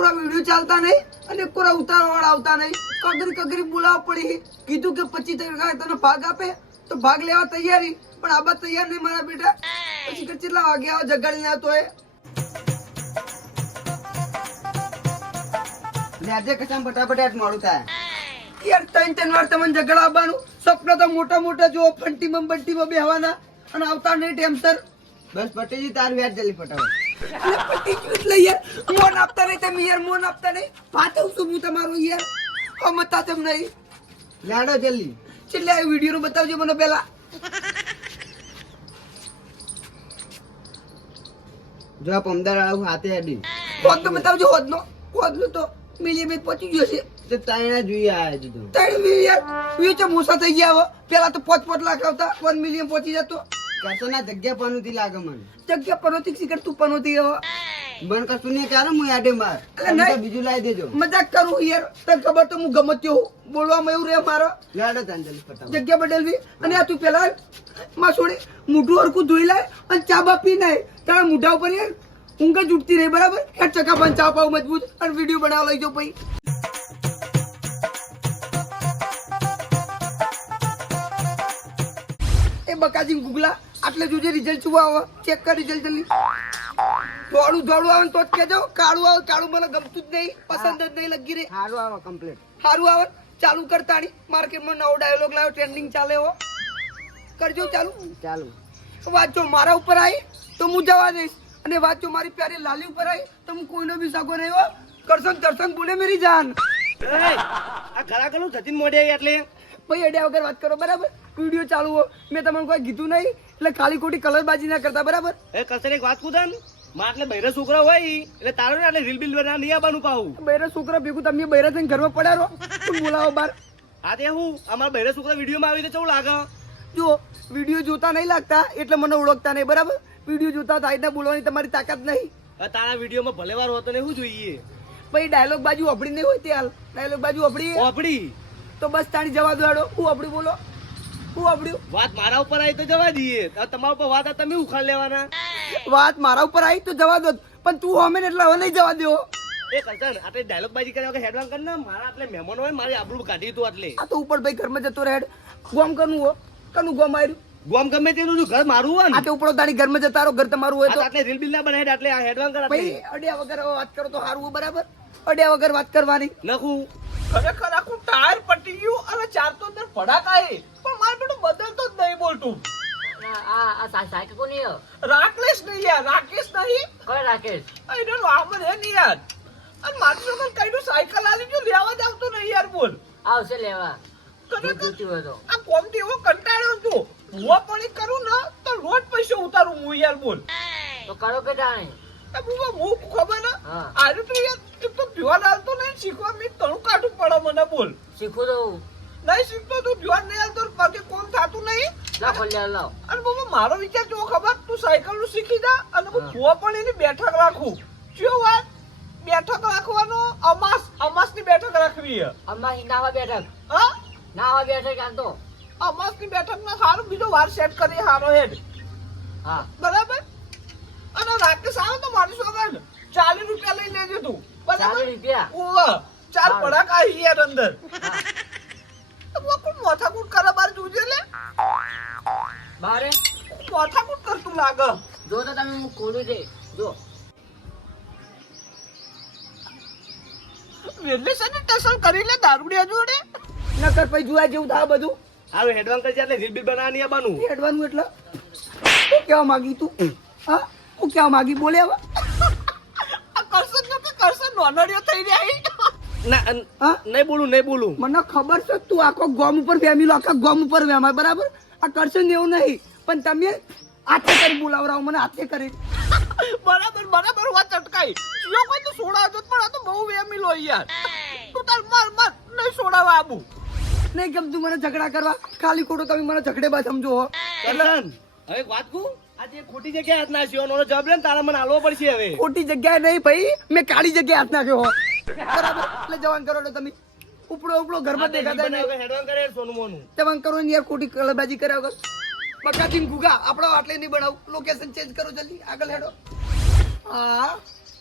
કોરા વિડિયો ચાલતા નહીં અને કોરા ઉતારવાળા આવતા નહીં. કગરી બોલાવ પડી. કીધું કે 25% તને ભાગ આપે તો ભાગ લેવા તૈયારી, પણ આબા તૈયાર નહીં મારા બેટા. પછી કેટલા વાગે આવો જગાડીને આવતો હે. આજે કસામ ફટાફટ મોડું થાય યાર 3 વાર તમને ઝઘડા આવવાનું. સપના તો મોટા જો ફંટીમાં બંટીમાં બેહવાના અને આવતા નહીં ટેમસર. બસ પટેજી તાર વ્યાજ જલ્દી ફટાફટ. પટી ગયું એટલે યાર મોન આપતા નહીં તમે યાર, મોન આપતા નહીં. પાછું શું હું તમારું યાર હમતા તેમ નહીં. લાડો જલ્દી છેલ્લે આ વિડીયો નું બતાવજો મને પેલા. જો આ પમદાર આવું હાથે અડી હોદ તો બતાવજો. હોદનો તો મિલિયન પહોંચી ગયો છે. તો તાયના જોઈએ આયા દીધું 3 મિલિયન વ્યૂ છે મોસા થઈ ગયા હવે. પેલા તો 5 લાખ આવતા 1 મિલિયન પહોંચી જતો. કસો ના જગ્યા પનોતી લાગે મને. જગ્યા પનોતી શિખર તું પનોતી હવે. મન કશું નહીં ચાલે હું આડે માર અલે નહીં. તો બીજું લાવી દેજો. મજાક કરું યાર, તને ખબર તો હું ગમત્યો હું. બોલવામાં એવું રે મારો. લાડો તાન જલ્દી ફટાફટ. જગ્યા બદલવી. અને આ તું પેલા માં છોડે મોઢું હરખું ધોઈ લાય અને ચા બા પી નાય. તારા મોઢા ઉપર યાર ઊંઘ જ ઉઠતી રહી બરાબર. હેડ ચકા પણ ચા પાવ મજબૂત અને વિડીયો બનાવ લઈ જાઓ પછી. એ બકાજી ગુગલા આટલે જોજે રિઝલ્ટ શું આવે. ચેક કર રિઝલ્ટ જલ્દી. ધોળું આવે ને તો જ કહેજો. કાળું આવે કાળું મને ગમતું જ નહીં, પસંદ જ નહીં લગી રે. સારું આવો કમ્પ્લીટ. સારું આવે ચાલુ કર તાળી. માર્કેટમાં નવો ડાયલોગ લાવ્યો, ટ્રેન્ડિંગ ચાલે એવો. કરજો ચાલુ. ચાલુ વાંચો મારા ઉપર આવી તો હું જવા દઈશ, અને વાંચો મારી પ્યારી લાલી ઉપર આવી તો હું કોઈનો બી સાગો નહીં હો. કરશન દર્શન બોલે મેરી જાન. આ ખરા કરું સચિન મોઢે એટલે ભાઈ અડ્યા વગર વાત કરો બરાબર. વિડીયો ચાલુ હો. મેં તમને કોઈ કીધું નહીં એટલે ખાલી ખોટી કલરબાજી ના કરતા બરાબર. એ કસર એક વાત કુદન માં એટલે બૈરા છોકરા હોય એટલે તારો ને એટલે રીલ બિલ બના નહીં આવવાનું પાવું. બૈરા છોકરા ભેગું તમે બૈરા થઈને ઘરમાં પડ્યા રહો તો બોલાવો બાર. હા તે હું અમારા બૈરા છોકરા વિડીયોમાં આવી તો કેવું લાગે. જો વિડીયો જોતા નહીં લાગતા એટલે મને ઓળખતા નહીં બરાબર. વિડીયો જોતા તો આઈના બોલવાની તમારી તાકાત નહીં. હવે તારા વિડીયોમાં ભલે વાર હોતો ને શું જોઈએ ભાઈ ડાયલોગ બાજુ અપડી નહીં હોય તે હાલ. ડાયલોગ બાજુ અપડી આપડી તો બસ તાણી જવા દો. હેડો હું અપડી બોલો. હું અપડ્યું વાત મારા ઉપર આવી તો જવા દઈએ. હવે તમારા ઉપર વાત તમે ઉખાડ લેવાના. વાત મારા ઉપર આવી તો જવા દો, પણ તું હમે ને એટલે હવે નહીં જવા દો. એ કરતા આપણે ડાયલોગ બાજી કર્યા વગર હેડવાન કર ને. મારા એટલે મહેમાન હોય મારી આબરૂ કાઢી તું એટલે આ તો ઉપર ભાઈ ઘરમાં જતો રહે. ગોમ કરવું હો કનું ગોમ આવ્યું. ગોમ ગમે તેનું જો ઘર મારું હોય આ ને તો ઉપર તારી ઘરમાં જતા રહો. ઘર તમારું હોય તો એટલે રીલ બિલ ના બનાવી એટલે આ હેડવાન કર ભાઈ અડ્યા વગર હવે વાત કરો તો સારું હોય બરાબર. અડ્યા વગર વાત કરવાની. નખું ખરેખર આખું ટાયર પટી ગયું અને ચાર તો અંદર ફડાકા એ પણ મારે બેટું બદલતો જ નહીં બોલતું. સાયકલ કોની હે? રાકેશ નહીં યાર, રાકેશ નહીં. કયો રાકેશ? એનો નામ જ હે નહીં યાર. અને મારી છોકરા કઈનું સાયકલ આલી ગયું લેવા જ આવતું નહીં યાર બોલ. આવશે લેવા. ખરેખર જોતી હોય તો. આ કોમથી એવો કંટાળ્યો છું. હું પણ કરું ને તો રોજ પૈસા ઉતારું હું યાર બોલ. તો કરો કે જાણે. એ બુબા હું ખબર ને હા. આજે તો યાર એક તો ધ્યાન હાલતો નહીં શીખવા મેં તણું કાઢું પડે મને બોલ. શીખું દઉં. નહીં શીખતો તું ધ્યાન નહીં હાલતો પછી કોમ થતું નહીં. લાવ ખોલ્યા લાવ. અને બાબા મારો વિચાર જો ખબર તું સાયકલ નું શીખી જા અને હું ફુવા પણ એની બેઠક રાખું. શું વાત બેઠક રાખવાનો? અમાસ ની બેઠક રાખવી હે. અમાર નાવા બેઠક. હા નાવા બેઠક આનતો. અમાસ ની બેઠક માં સારું બીજો વાર સેટ કરી હારો હેડ હા. બરાબર. અને રાકેશ આવે તો મારી સોગન 40 રૂપિયા લઈ લેજે તું. 40 રૂપિયા? ઓવા 4 હા. પડાકા યાર અંદર. હા. તો કોણ માથાકૂટ કરે બાર જોજે લે. બારે માથાકૂટ કરતું લાગે. જો તો તમે હું ખોલું છે જો. વેલે સેનિટેશન કરી લે દારૂડિયા જોડે. નકર પછી જોયા જેવું થાય બધું. હારું હેડવાન કરજે એટલે રીલ બિલ બનાવવા નહીં આવવાનું. હેડવાનું એટલે શું કહેવા માંગી તું? હા હું કહેવા માંગી બોલે હવે. આ કરશન જો કે કરશન નોનડિયો થઈ રહ્યા. ના હા નહીં બોલું મને ખબર છે તું આખો ગોમ ઉપર વેમેલો, આખા ગોમ ઉપર વેમાય બરાબર. આ કરશે ને એવું નહીં, પણ તમે હાથે કરી બોલાવરાવો મને. હાથે કરી બરાબર વાત અટકાઈ. જો કોઈ તો સોડાવજો પણ આ તો બહુ વેમીલો યાર. તું તાર માર નહીં સોડાવા આબુ. નહીં ગમતું મને ઝઘડા કરવા. ખાલી ખોટો તમે મને ઝઘડેબાજ સમજો હો. કરશન હવે એક વાત કહું. આજે ખોટી જગ્યાએ હાથ નાખ્યો નો જવાબ લે ને તારા મને હાલવો પડશે હવે. ખોટી જગ્યાએ નહીં ભાઈ, મેં કાળી જગ્યાએ હાથ નાખ્યો હો બરાબર. એટલે જવાન કરો તો તમે ઉપડો ઘરમાં દેખાતા નહીં. હેડવાન કરે સોનું મોનું જવાન કરો ને યાર. ખોટી કલબાજી કર્યા વગર બકાજી ગુગા આપડે આટલે નહીં બનાવ. લોકેશન ચેન્જ કરો જલ્દી. આગળ હેડો. હા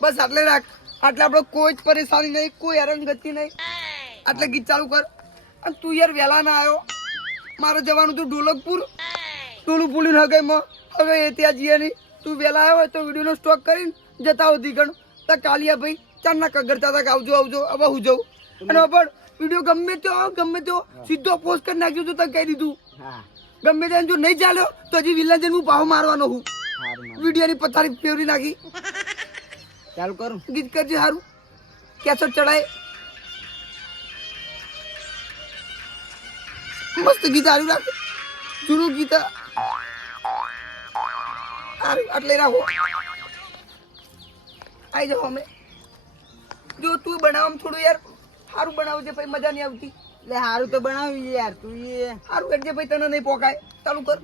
બસ આટલે રાખ. એટલે આપણે કોઈ જ પરેશાની નહીં, કોઈ હેરાનગતિ નહીં. એટલે ગીત ચાલુ કર. અને તું યાર વહેલા ના આવ્યો. મારે જવાનું હતું ઢોલકપુર. ટોલું પુલીને હગાઈમાં હવે એ ત્યાં જઈએ નહીં. તું વહેલા આવ્યો હોય તો વિડીયોનો સ્ટોક કરીને જતા હોતી ગણ. તો કાલિયા ભાઈ ચારના કગરતા હતા કે આવજો આવજો, હવે હું જઉં. અને પણ વિડીયો ગમે તે સીધો પોસ્ટ કરી નાખ્યો તો તને કહી દીધું. હા ગમે ત્યાં જો નહીં ચાલ્યો તો હજી વિલન જઈને હું પાહો મારવાનો હું. સારું મારું. વિડીયોની પથારી ફેરવી નાખી. ચાલુ કરું. ગીત કરજે સારું. કેસેટ ચડાય મસ્ત ગીત સારું રાખ. જૂનું ગીત સારું એટલે રાખો. આવી જાઓ અમે. જો તું બનાવવામાં થોડું યાર સારું બનાવજે, પછી મજા નહીં આવતી. એટલે સારું તો બનાવી યાર તું એ. સારું એટલે પછી તને નહીં પોકાય. ચાલુ કર.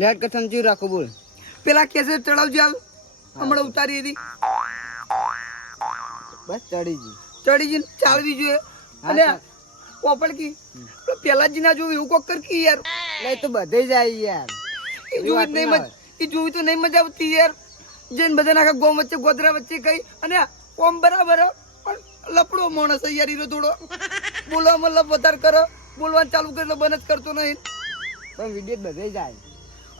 લેટ કે સમજી રાખો બોલ. પેલા કેસેટ ચડાવજે. હાલ હમણાં ઉતારી હતી. બસ ચડી જી. ચડી જઈને ચાલવી જોઈએ. હા, અને ચાલ. પોપડકી પેલાજી ના જોવી એવું કોક કર કે યાર. એટલે એ તો બધે જાય યાર. એ જોવી જ નહીં મજા, એ જોવી તો નહીં મજા આવતી યાર. જઈને બધા નાખા ગોમ વચ્ચે ગોદરા વચ્ચે કઈ અને ઓમ બરાબર પણ લપડો માણસ છે યાર. હીરો થોડો બોલવામાં લપ વધારે કરે, બોલવાનું ચાલુ કરે એટલે બંધ જ કરતો નહીં. પણ વિડીયો બધે જાય.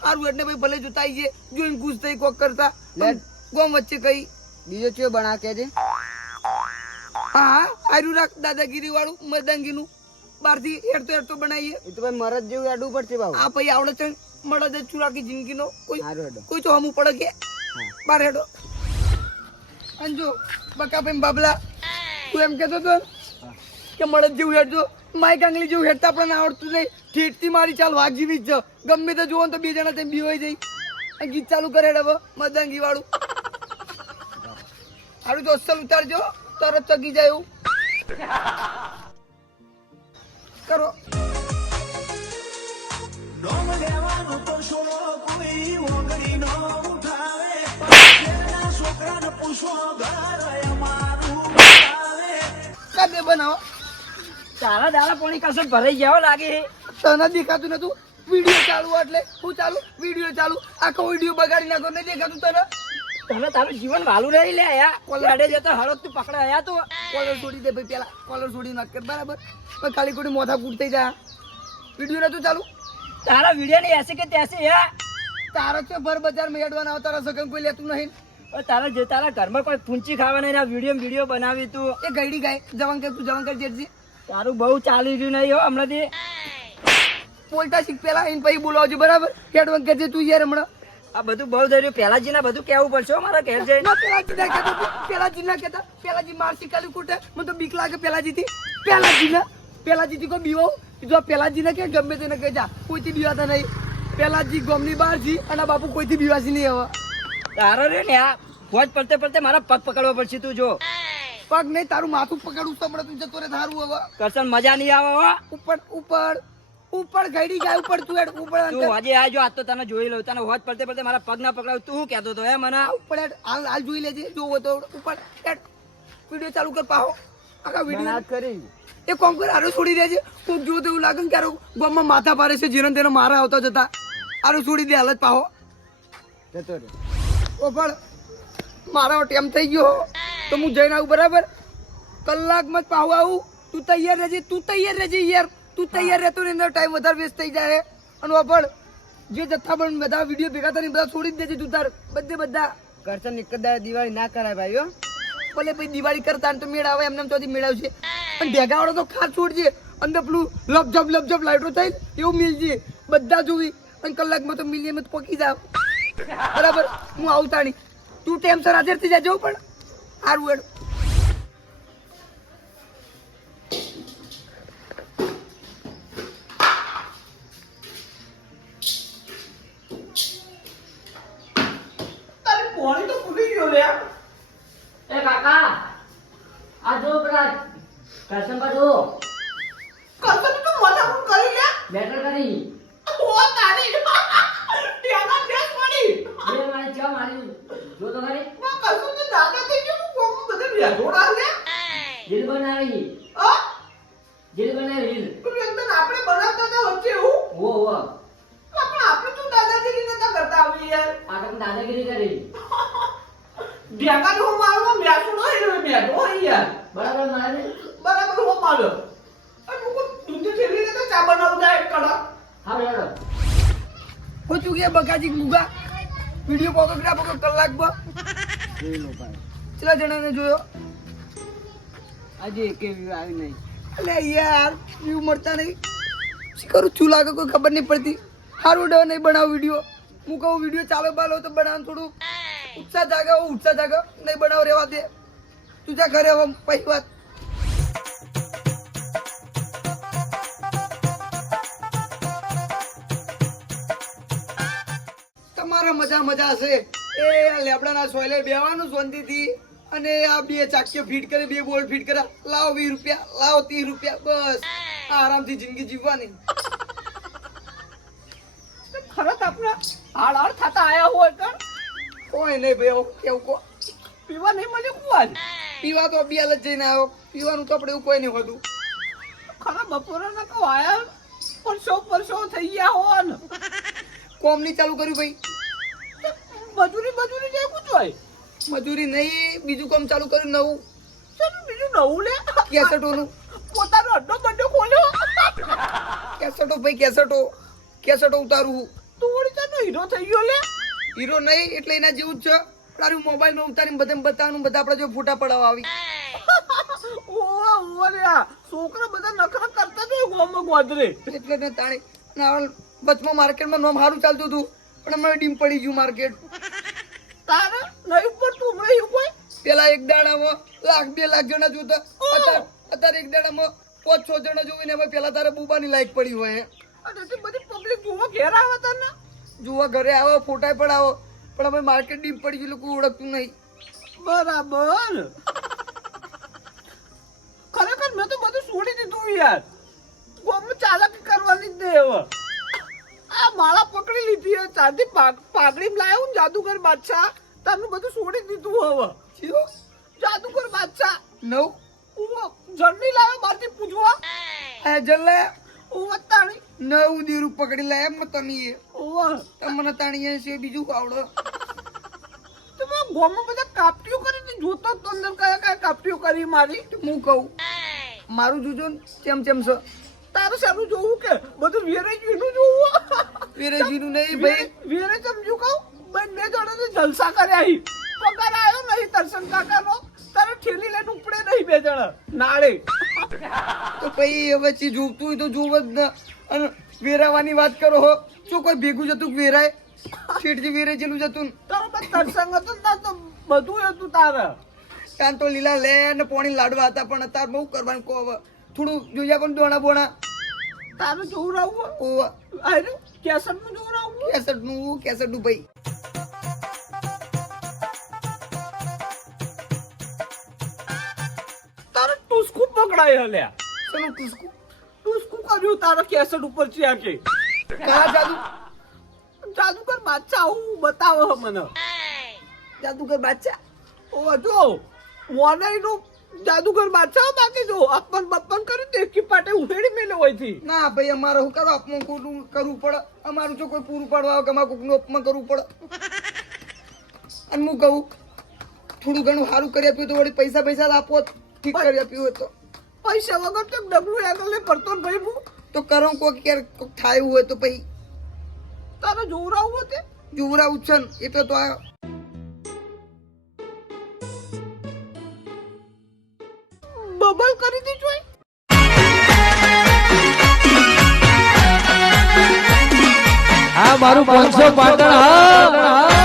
સારું એટલે ભાઈ ભલે જોતા આવીએ જોઈને ખુશ થઈ કોક કરતા. લેટ. ગોમ વચ્ચે કઈ બીજો ચિયો બના કે છે. હા આર્યું રાખ દાદાગીરી વાળું મરદાંગીનું. બહારથી હેડતો બનાવીએ. એ તો ભાઈ મરદ જેવું આડવું પડશે બાબુ. આ પછી આવડે છે મળે છે ચુરાકી જિંદગીનો કોઈ સારું હેડો. કોઈ તો હમું પડે કે બાર હેડો. અને જો બકા ભાઈ બાબલા તું એમ કેતો તો કે મળદ જેવું હેડજો, માઈક આંગલી જેવું હેડતા પણ આવડતું નહીં. ઠેઠથી મારી ચાલ વાઘ જેવી જ છે. ગમે તે જોવો ને તો બે જણા ત્યાં બીવાઈ જાય. અને ગીત ચાલુ કરે હવે મરદાંગી વાળું. સારું તો અસલ ઉતારજો, તરત ચગી જાય એવું કરો. કાબે બનાવો. તારા દાડા પાણી કસો ભરાઈ ગયા લાગે. તને દેખાતું નતું? વિડીયો ચાલુ એટલે હું ચાલુ વિડીયો ચાલુ આખો વિડીયો બગાડી નાખો. નહીં દેખાતું તને? તને તારું જીવન વાલું રહી લે યા. કોલડે જતો હળદ તું પકડાયા તો. કોલર છોડી દે ભાઈ, પેલા કોલર છોડી નાખ કર બરાબર. પણ ખાલી ખોટી મોથા કૂટ થઈ જાય. વિડીયો નતું ચાલુ? તારા વિડિયો ની એસે કે તેસે યા. તારા છે ભર બજાર માં હેડવાના આવ, તારા સગન કોઈ લેતું નહીં. તારા ઘરમાં કોઈ પૂંચી ખાવાના એના વિડીયો બનાવી તું. એ ગઈડી ગાય જવાન કર, તું જવાન કર જેટજી. તારું બહુ ચાલી રહ્યું નહીં હો હમણાંથી. બોલતા શીખ પેલા એને પછી બોલાવજો બરાબર. હેડવાન કરજે તું યાર હમણાં. આ બધું બહુ થઈ રહ્યું. પેલાજી ના બધું કેવું પડશે હો મારા ઘેર જઈને. ના પેલાજી ના કહેતા, પેલાજી ના કહેતા. પેલાજી મારસી કાલી કૂટે. મને તો બીક લાગે પેલાજી થી. પેલાજી થી કોઈ બીવાવ જો પેલાજી ને કે ગમે તેને કહે જા, કોઈથી બીવાતા નહીં. પેલાજી ગોમની બહાર જી અને બાપુ કોઈથી બીવાસી નહીં હવે. તારો રે ને આ ફોજ પડતે મારા પગ પકડવા પડશે તું જો. પગ નહીં તારું માથું પકડવું તો હમણાં તું જતો રે થારું હવે. કરશન મજા નહીં આવે હો. ઉપર ગઈડી ગાય ઉપર તું હેડ ઉપર તું આજે આજો આજ તો તને જોઈ લઉં. તને હોજ પડતે મારા પગ ના પકડાવ તું શું કહેતો તો હે મને. ઉપર હેડ હાલ જોઈ લેજે. જોવો તો ઉપર હેડ વિડીયો ચાલુ કર પાહો. આખા વિડીયો કરી એ કોમ કર આરો છોડી દેજે. કોક જો તો એવું લાગે ને ક્યારેક ગામમાં માથા પારે છે જીરન તેને મારા આવતા જતા. આરો છોડી દે હાલત પાહો. જતો રે. ઓ પણ મારો ટાઈમ થઈ ગયો તો હું જઈને આવું બરાબર. કલાકમાં જ પાહો આવું. તું તૈયાર રહેજે યાર. તું તૈયાર રહેતો ને એનો ટાઈમ વધારે વેસ્ટ થઈ જાય. અને પણ જે જથ્થાબંધ બધા વિડીયો ભેગા થઈને બધા છોડી જ દેજે તું તાર બધા. કરશન એક દાડા દિવાળી ના કરાય ભાઈ હો. ભલે પછી દિવાળી કરતા તો મેળ આવે એમને તો મેળવશે. પણ ભેગા વાળો તો ખાસ છોડજે. અંદર પેલું લપઝપ લાઈટો થાય એવું મિલજે. બધા જોવી અને કલાકમાં તો મિલિયન જ પકી જાવ બરાબર. હું આવું તાણી. તું ટાઈમસર હાજર થઈ જાજો. પણ સારું હેડ. તારી પાણી તો ફૂટી ગયો લે. એ કાકા આ જો પેલા કરશન પર જો કરશન તું મને હું કરી લે. બેટર કરી. ઓ તારી એ મારી ચા મારી જો તો ખરી માં કશું તો દાદા થઈ ગયું કોમ બધે બેઠોડા લે રીલ બનાવી હા રીલ બનાવી રીલ પેલું એકદમ આપણે બનાવતા હતા વચ્ચે એવું વો વો પણ આપણે તો દાદાગીરી નતા કરતા આવી યાર આ તો દાદાગીરી કરી ભેગા તો મારવા મેસું નહીં રે મેડો યાર બરાબર મારે બરાબર હો મારો અને મુકો દૂધ થેલી ને તો ચા બનાવતા એક કડા હા બરાબર હું ચૂકે બકાજી ગુગા વિડિયો ફોટોગ્રાફ કો કલાક બા જોઈ લો ભાઈ ચલા જણાને જોયો આજે એકે વ્યૂ આવી નહીં અલે યાર વ્યૂ મળતા નહીં શું કરું છું લાગે કોઈ ખબર નહીં પડતી હારું ડર નહીં બનાવ વિડિયો હું કહું વિડિયો ચાલો બાલો તો બનાવ થોડું ઉત્સાહ જાગે નહીં બનાવ રેવા દે તું જા ઘરે હવે પછી વાત તમારા મજા છે એ આ લેબડાના સોયલે બેવાનું શાંતિથી અને આ બે ચાકીઓ ફીટ કરે બે બોલ ફીટ કરે લાવો 20 રૂપિયા લાવો 30 રૂપિયા બસ આરામથી જિંદગી જીવવાની ખરત આપણે હાડ થતા આયા હોય તો કોઈ નહીં ભાઈ કેવું કો પીવા નહીં મળે કુવાજ પીવા તો બિયાલ જ જઈને આવ્યો પીવાનું તો આપણે એવું કોઈ નહીં હોતું ખરા બપોરે ન કહો આયા પરસો થઈ ગયા હો ને કોમ નહીં ચાલુ કર્યું ભાઈ મજૂરી જાય કુછ હોય મજૂરી નહીં બીજું કામ ચાલુ કર્યું નવું ચાલો બીજું નવું લે કેસેટોનું પોતાનો અડ્ડો બંડો ખોલ્યો કેસેટો ભાઈ કેસેટો ઉતારું તું વળી ચાનો હીરો થઈ ગયો લે હીરો નહીં એટલે એના જેવું જ છે તારું મોબાઈલમાં ઉતારીને બધાને બતાવવાનું બધા આપણે જો ફોટા પડાવવા આવી ઓ રે છોકરા બધા નખરા કરતા જ હોય ગોમાં ગોદરે એટલે ને તાણી વચમાં માર્કેટમાં નામ સારું ચાલતું હતું પણ હમણાં ડીમ પડી ગયું માર્કેટ તારે નહીં ઉપર તું હમણાં કોઈ પેલા એક દાડામાં 1,00,000 2 લાખ જણા જોતા અત્યારે એક દાડામાં 5-6 જણા જોઈને હવે પેલા તારે બુબાની લાઈક પડી હોય અને તે બધી પબ્લિક જોવા ઘેર આવે તને જોવા ઘરે આવો ફોટા પણ આવો પણ હવે માર્કેટ ડીમ પડી ગયું લોકો ઓળખતું નહીં બરાબર ખરેખર મેં તો બધું છોડી દીધું યાર ગોમાં ચાલાકી કરવાની જ નહીં હવે આ માળા પકડી લીધી હે ચાંદી પાઘડી લાવ્યો ને જાદુગર બાદશાહ તારું બધું છોડી દીધું હવે થયું? જાદુગર બાદશાહ નવ જર્ની લાવ્યો બારથી પૂછવા આ જલ્લે ઓ તાણી 9 દીરું પકડી લાયા એમ તમે ઓ તમને તાણીએ છે બીજું આવડો તમે ગોમાં બધા કાપટીઓ કરીને જોતો તો અંદર કયા કાપટીઓ કરી મારી હું કહું મારું જોજો ને ચેમ છે તારું સારું જોવું કે બધું વેરેજીનું જોવું વેરેજીનું નહીં ભાઈ વેરે સમજુ કહું બંને જણાને જલસા કર્યા હી પગાર આવ્યો નહીં દર્શન કાકાનો તારે ઠેલી લઈને ઉપડે નહીં બે જણા નાળે તો ભાઈ હવે ચી જોવતું હોય તો જોવ જ ને અને વેરાવાની વાત કરો હો જો કોઈ ભેગું જતું વેરાય શેઠજી વેરેજેલું જતું ને. તારો બસ દર્શન હતું ને તાર તો બધું હતું તારે કાન તો લીલા લે અને પોણી લાડવા હતા પણ અત્યારે બહુ કરવાનું કહો હવે થોડું જોયા પણ દોણા બોણા તારે જોવું રહું ઓ અરે કેસરનું જોવું રહું કેસેટનું ભાઈ તારે ટુસકું પકડાય હલ્યા ચલો ટુસકું ટુસકું કર્યું તારા કેસેટ ઉપર છે કે કયા જાદુગર બાદશાહ આવું બતાવો હે મને જાદુગર બાદશાહ ઓ જો મોનાઈનું જાદુગર બાદશાહ બાકી જો અપન બપન કરી દેખી પાટે ઉહેડી મેલે હોયથી ના ભાઈ અમારે શું કરો અપમાન કરવું પડે અમારું જો કોઈ પૂરું પાડવા આવે કે અમારે કોઈનું અપમાન કરવું પડે અને હું કહું થોડું ઘણું સારું કરી આપ્યું તો વળી પૈસા આપો ઠીક કરી આપ્યું હોય તો પૈસા વગર તો ડબલું આગળ ને પડતો ને ભાઈ હું તો કરો કોઈ ક્યારેક કોઈક થાય એવું હોય તો પછી તારે જોવરાવું તે જોવરાવું છે ને એટલે તો આ બબલ કરી દીધું આ મારું 500 પાટણ હા